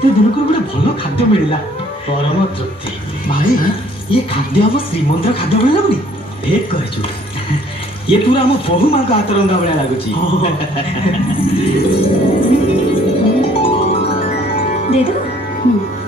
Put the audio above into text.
एते दिन को गोटे भल खाद्य मिलला परम तृप्ति भाई ये खाद्य हम श्रीमंतर खाद्य भली लगुनी ठीक कहचु ये पूरा हम बहु माँ का हाथ रंगा भलिया लागुची दे दो